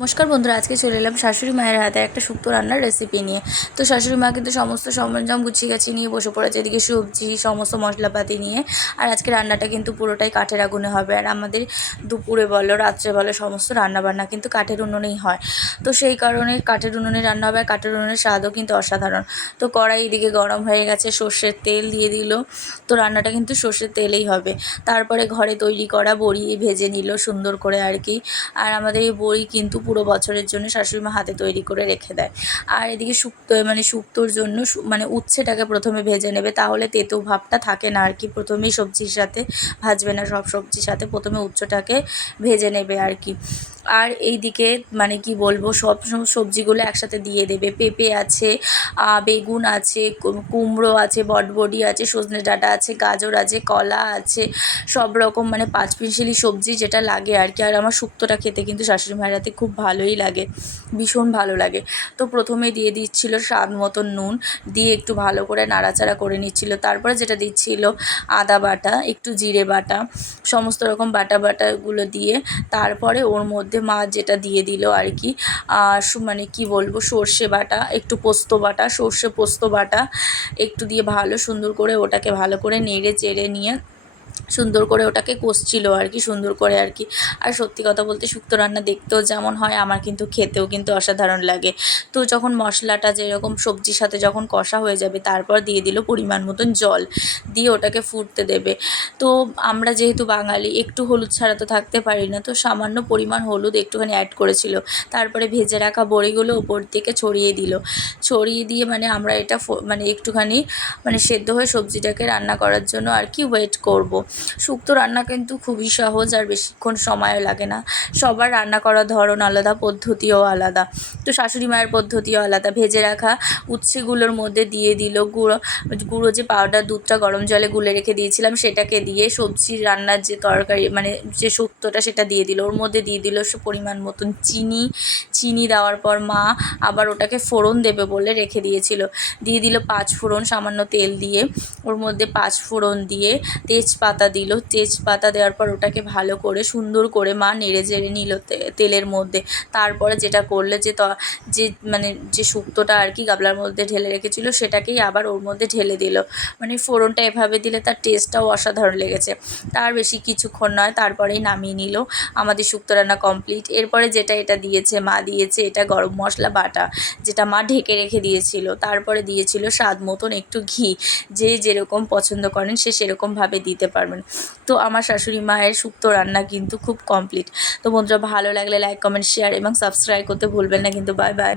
নমস্কার বন্ধুরা, আজকে চলে এলাম শাশুড়ি মায়ের হাতে একটা শুক্তো রান্নার রেসিপি নিয়ে। তো শাশুড়ি মা কিন্তু সমস্ত সরঞ্জাম গুছিয়ে গাছিয়ে নিয়ে বসে পড়েছে, এদিকে সবজি, সমস্ত মশলাপাতি নিয়ে। আর আজকে রান্নাটা কিন্তু পুরোটাই কাঠের আগুনে হবে। আর আমাদের দুপুরে বলো, রাত্রে বলো, সমস্ত রান্নাবান্না কিন্তু কাঠের উনুনেই হয়। তো সেই কারণে কাঠের উনুনে রান্না হবে, আর কাঠের উনুনের স্বাদও কিন্তু অসাধারণ। তো কড়াই এদিকে গরম হয়ে গেছে, সর্ষের তেল দিয়ে দিল। তো রান্নাটা কিন্তু সর্ষের তেলেই হবে। তারপরে ঘরে তৈরি করা বড়ি ভেজে নিল সুন্দর করে আর কি। আর আমাদের এই বড়ি কিন্তু পুরো বছরের জন্য শাশুড়ি মা হাতে তৈরি করে রেখে দেয়। আর এদিকে শুক্তো মানে শুক্তোর জন্য মানে উচ্ছেটাকে প্রথমে ভেজে নেবে, তাহলে তেতো ভাবটা থাকে না আর কি। প্রথমেই সবজির সাথে ভাজবে না, সব সবজির সাথে প্রথমে উচ্ছটাকে ভেজে নেবে আর কি। আর এইদিকে মানে কি বলব, সব সব সবজিগুলো একসাথে দিয়ে দেবে। পেঁপে আছে বেগুন আছে কুমড়ো আছে, বটবডি আছে, সজনে ডাঁটা আছে, গাজর আছে, কলা আছে, সব রকম মানে পাঁচ মিশালি সবজি যেটা লাগে আর কি। আর আমার শুক্তোটা খেতে কিন্তু শাশুড়ি মায়ের হাতে খুব ভালোই লাগে, ভীষণ ভালো লাগে। তো প্রথমে দিয়ে দিচ্ছিল স্বাদ মতন নুন, দিয়ে একটু ভালো করে নাড়াচাড়া করে নিচ্ছিল। তারপরে যেটা দিচ্ছিল আদা বাটা, একটু জিরে বাটা, সমস্ত রকম বাটা বাটাগুলো দিয়ে, তারপরে ওর মধ্যে মা যেটা দিয়ে দিল আর কি মানে কি বলব, সর্ষে বাটা, একটু পোস্ত বাটা, সর্ষে পোস্ত বাটা, একটু দিয়ে ভালো সুন্দর করে ওটাকে ভালো করে নেড়ে চেড়ে নিয়ে সুন্দর করে ওটাকে কষছিল আর কি, সুন্দর করে আর কি। আর সত্যি কথা বলতে শুক্তো রান্না দেখতেও যেমন হয়, আমার কিন্তু খেতেও কিন্তু অসাধারণ লাগে। তো যখন মশলাটা যেরকম সবজির সাথে যখন কষা হয়ে যাবে, তারপর দিয়ে দিল পরিমাণ মতন জল, দিয়ে ওটাকে ফুটতে দেবে। তো আমরা যেহেতু বাঙালি, একটু হলুদ ছাড়া তো থাকতে পারি না, তো সামান্য পরিমাণ হলুদ একটুখানি অ্যাড করেছিল। তারপরে ভেজে রাখা বড়িগুলো ওপর থেকে ছড়িয়ে দিল। ছড়িয়ে দিয়ে মানে আমরা এটা মানে একটুখানি মানে সেদ্ধ হয়ে সবজিটাকে রান্না করার জন্য আর কি ওয়েট করব। শুক্তো রান্না কিন্তু খুবই সহজ আর বেশিক্ষণ সময়ও লাগে না। সবার রান্না করার ধরন আলাদা, পদ্ধতিও আলাদা। তো শাশুড়ি মায়ের পদ্ধতিও আলাদা। ভেজে রাখা উচ্ছেগুলোর মধ্যে দিয়ে দিল গুঁড়ো গুঁড়ো যে পাউডার দুধটা গরম জলে গুলে রেখে দিয়েছিলাম সেটাকে দিয়ে সবজি রান্নার যে তরকারি মানে যে শুক্তোটা সেটা দিয়ে দিল। ওর মধ্যে দিয়ে দিল পরিমাণ মতন চিনি। চিনি দেওয়ার পর মা আবার ওটাকে ফোড়ন দেবে বলে রেখে দিয়েছিল। দিয়ে দিল পাঁচ ফোড়ন, সামান্য তেল দিয়ে। ওর মধ্যে পাঁচ ফোড়ন দিয়ে তেজপাতা দিল। তেজপাতা দেওয়ার পর ওটাকে ভালো করে সুন্দর করে মা নেড়ে চেড়ে নিল তেলের মধ্যে। তারপরে যেটা করলে যে ত, যে মানে যে শুক্তোটা আর কি গাবলার মধ্যে ঢেলে রেখেছিল, সেটাকেই আবার ওর মধ্যে ঢেলে দিল। মানে ফোড়নটা এভাবে দিলে তার টেস্টটাও অসাধারণ লেগেছে। তার বেশি কিছুক্ষণ নয়, তারপরেই নামিয়ে নিল। আমাদের শুক্তো রান্না কমপ্লিট এরপরে যেটা এটা দিয়েছে, মা দিয়েছে এটা গরম মশলা বাটা, যেটা মা ঢেকে রেখে দিয়েছিল। তারপরে দিয়েছিল স্বাদ মতন একটু ঘি। যে যেরকম পছন্দ করেন সে সেরকমভাবে দিতে পারবেন। তো আমার শাশুড়ি মায়ের শুক্তো রান্না কিন্তু খুব কমপ্লিট তো বন্ধুরা, ভালো লাগলে লাইক কমেন্ট শেয়ার এবং সাবস্ক্রাইব করতে ভুলবেন না। কিন্তু বাই বাই